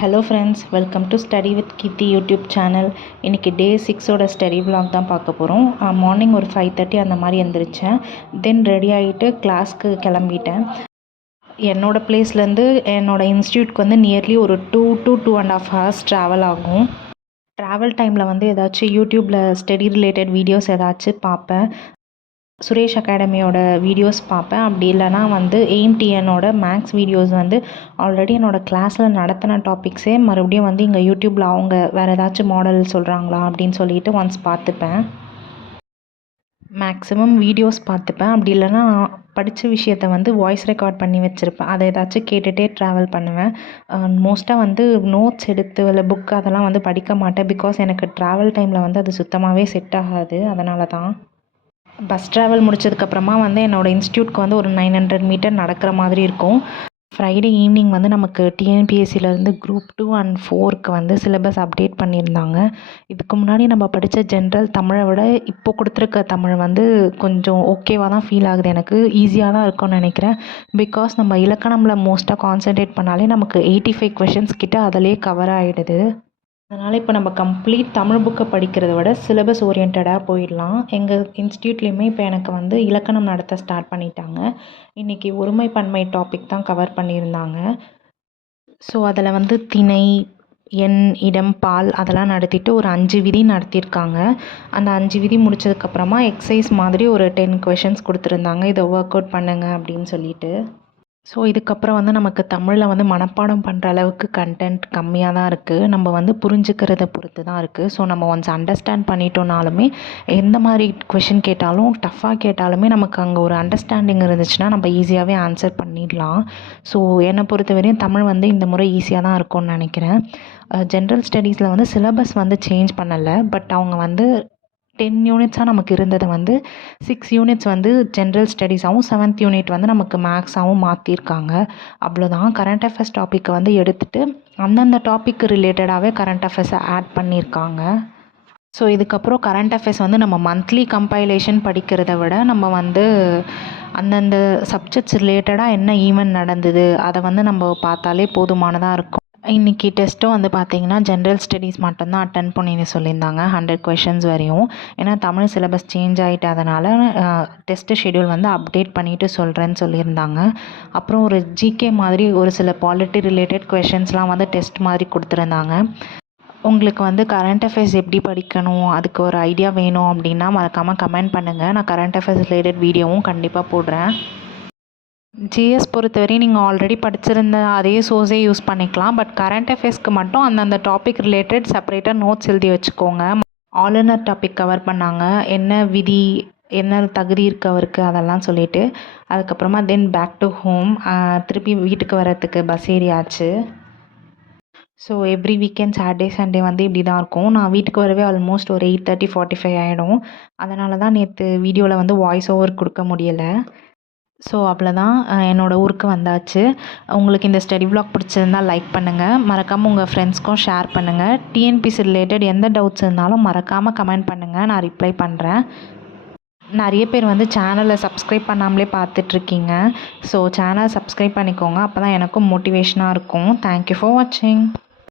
Hello friends, welcome to study with Keerthi YouTube channel. இன்றைக்கி day 6ஓட study vlog தான் பார்க்க போகிறோம். மார்னிங் ஒரு 5:30 அந்த மாதிரி எழுந்திரிச்சேன். தென் ரெடி ஆகிட்டு கிளாஸ்க்கு கிளம்பிட்டேன். என்னோடய ப்ளேஸ்லேருந்து என்னோடய இன்ஸ்டியூட்க்கு வந்து நியர்லி ஒரு 2 to 2.5 hours ட்ராவல் ஆகும். ட்ராவல் டைமில் வந்து ஏதாச்சும் யூடியூப்பில் ஸ்டடி ரிலேட்டட் வீடியோஸ் ஏதாச்சும் பார்ப்பேன். சுரேஷ் அகாடமியோட வீடியோஸ் பார்ப்பேன். அப்படி இல்லைனா வந்து AIMTNோட மேக்ஸ் வீடியோஸ் வந்து ஆல்ரெடி என்னோடய கிளாஸில் நடத்தின டாபிக்ஸே மறுபடியும் வந்து இங்கே யூடியூப்பில் அவங்க வேறு ஏதாச்சும் மாடல் சொல்கிறாங்களா அப்படின்னு சொல்லிட்டு ஒன்ஸ் பார்த்துப்பேன். மேக்ஸிமம் வீடியோஸ் பார்த்துப்பேன். அப்படி இல்லைனா படித்த விஷயத்த வந்து வாய்ஸ் ரெக்கார்ட் பண்ணி வச்சுருப்பேன். அதை ஏதாச்சும் கேட்டுகிட்டே ட்ராவல் பண்ணுவேன். மோஸ்ட்டாக வந்து நோட்ஸ் எடுத்து இல்லை புக் அதெல்லாம் வந்து படிக்க மாட்டேன். பிகாஸ் எனக்கு ட்ராவல் டைமில் வந்து அது சுத்தமாகவே செட் ஆகாது. அதனால தான் பஸ் ட்ராவல் முடிச்சதுக்கப்புறமா வந்து என்னோடய இன்ஸ்டியூட்க்கு வந்து ஒரு 900 மீட்டர் நடக்கிற மாதிரி இருக்கும். ஃப்ரைடே ஈவினிங் வந்து நமக்கு TNPSCலேருந்து குரூப் 2 and 4க்கு வந்து சிலபஸ் அப்டேட் பண்ணியிருந்தாங்க. இதுக்கு முன்னாடி நம்ம படித்த ஜென்ரல் தமிழை விட இப்போ கொடுத்துருக்க தமிழ் வந்து கொஞ்சம் ஓகேவாக தான் ஃபீல் ஆகுது. எனக்கு ஈஸியாக தான் இருக்கும்னு நினைக்கிறேன். பிகாஸ் நம்ம இலக்கணமில் மோஸ்ட்டாக கான்சன்ட்ரேட் பண்ணாலே நமக்கு 85 கொஷின்ஸ் கிட்ட அதிலே கவர் ஆகிடுது. அதனால் இப்போ நம்ம கம்ப்ளீட் தமிழ் புக்கை படிக்கிறத விட சிலபஸ் ஓரியன்டாக போயிடலாம். எங்கள் இன்ஸ்டியூட்லேயுமே இப்போ எனக்கு வந்து இலக்கணம் நடத்த ஸ்டார்ட் பண்ணிட்டாங்க. இன்றைக்கி ஒருமை பன்மை டாபிக் தான் கவர் பண்ணியிருந்தாங்க. ஸோ அதில் வந்து திணை, எண், இடம், பால் அதெல்லாம் நடத்திட்டு ஒரு 5 விதி நடத்தியிருக்காங்க. அந்த 5 விதி முடித்ததுக்கப்புறமா எக்ஸசைஸ் மாதிரி ஒரு 10 கொஷின்ஸ் கொடுத்துருந்தாங்க. இதை ஒர்க் அவுட் பண்ணுங்க அப்படின்னு சொல்லிட்டு. ஸோ இதுக்கப்புறம் வந்து நமக்கு தமிழில் வந்து மனப்பாடம் பண்ணுற அளவுக்கு கண்டென்ட் கம்மியாக தான் இருக்குது. நம்ம வந்து புரிஞ்சுக்கிறத பொறுத்து தான் இருக்குது. ஸோ நம்ம ஒன்ஸ் அண்டர்ஸ்டாண்ட் பண்ணிட்டோனாலுமே எந்த மாதிரி கொஷின் கேட்டாலும் டஃப்பாக கேட்டாலுமே நமக்கு அங்கே ஒரு அண்டர்ஸ்டாண்டிங் இருந்துச்சுன்னா நம்ம ஈஸியாகவே ஆன்சர் பண்ணிடலாம். ஸோ என்னை பொறுத்த வரையும் தமிழ் வந்து இந்த முறை ஈஸியாக தான் இருக்கும்னு நினைக்கிறேன். ஜென்ரல் ஸ்டடீஸில் வந்து சிலபஸ் வந்து சேஞ்ச் பண்ணலை. பட் அவங்க வந்து 10 யூனிட்ஸாக நமக்கு இருந்ததை வந்து 6 யூனிட்ஸ் வந்து ஜென்ரல் ஸ்டடீஸாகவும் 7th யூனிட் வந்து நமக்கு மேக்ஸாகவும் மாற்றிருக்காங்க. அவ்வளோதான். கரண்ட் அஃபேர்ஸ் டாப்பிக்கை வந்து எடுத்துகிட்டு அந்தந்த டாப்பிக்கு ரிலேட்டடாகவே கரண்ட் அஃபேர்ஸை ஆட் பண்ணியிருக்காங்க. ஸோ இதுக்கப்புறம் கரண்ட் அஃபேர்ஸ் வந்து நம்ம மந்த்லி கம்பைலேஷன் படிக்கிறத விட நம்ம வந்து அந்தந்த சப்ஜெக்ட்ஸ் ரிலேட்டடாக என்ன ஈவெண்ட் நடந்தது அதை வந்து நம்ம பார்த்தாலே போதுமானதாக இருக்கும். இன்றைக்கி டெஸ்ட்டும் வந்து பார்த்திங்கன்னா ஜென்ரல் ஸ்டடீஸ் மட்டும்தான் அட்டன் பண்ணின்னு சொல்லியிருந்தாங்க. 100 கொஷின்ஸ் வரையும். ஏன்னா தமிழ் சிலபஸ் சேஞ்ச் ஆகிட்டு அதனால் டெஸ்ட்டு ஷெடியூல் வந்து அப்டேட் பண்ணிவிட்டு சொல்கிறேன்னு சொல்லியிருந்தாங்க. அப்புறம் ஒரு GK மாதிரி ஒரு சில பாலிட்டி ரிலேட்டட் கொஷின்ஸ்லாம் வந்து டெஸ்ட் மாதிரி கொடுத்துருந்தாங்க. உங்களுக்கு வந்து கரண்ட் அஃபேர்ஸ் எப்படி படிக்கணும் அதுக்கு ஒரு ஐடியா வேணும் அப்படின்னா மறக்காமல் கமெண்ட் பண்ணுங்கள். நான் கரண்ட் அஃபேர்ஸ் ரிலேட்டட் வீடியோவும் கண்டிப்பாக போடுறேன். GS பொறுத்தவரையும் நீங்கள் ஆல்ரெடி படிச்சிருந்த அதே சோர்ஸே யூஸ் பண்ணிக்கலாம். பட் கரண்ட் அஃபேர்ஸ்க்கு மட்டும் அந்தந்த டாபிக் ரிலேட்டட் செப்பரேட்டாக நோட்ஸ் எழுதி வச்சுக்கோங்க. ஆளுநர் டாபிக் கவர் பண்ணாங்க. என்ன விதி, என்ன தகுதி இருக்கு அவருக்கு அதெல்லாம் சொல்லிவிட்டு அதுக்கப்புறமா தென் பேக் டு ஹோம். திருப்பி வீட்டுக்கு வரத்துக்கு பஸ் ஏறியாச்சு. So every weekend Saturday Sunday வந்து இப்படி தான் இருக்கும். நான் வீட்டுக்கு வரவே ஆல்மோஸ்ட் ஒரு 8:30 45 ஆகிடும். அதனால தான் நேற்று வீடியோவில் வந்து வாய்ஸ் ஓவர் கொடுக்க முடியலை. ஸோ அவ்வளோதான். என்னோடய ஊருக்கு வந்தாச்சு. உங்களுக்கு இந்த ஸ்டடி விலாக் பிடிச்சிருந்தால் லைக் பண்ணுங்கள். மறக்காமல் உங்கள் ஃப்ரெண்ட்ஸ்க்கும் ஷேர் பண்ணுங்கள். TNPSC ரிலேட்டட் எந்த டவுட்ஸ் இருந்தாலும் மறக்காமல் கமெண்ட் பண்ணுங்கள். நான் ரிப்ளை பண்ணுறேன். நிறைய பேர் வந்து சேனலை சப்ஸ்கிரைப் பண்ணாமலே பார்த்துட்ருக்கீங்க. ஸோ சேனலை சப்ஸ்கிரைப் பண்ணிக்கோங்க. அப்போ தான் எனக்கும் மோட்டிவேஷனாக இருக்கும். தேங்க்யூ ஃபார் வாட்சிங்.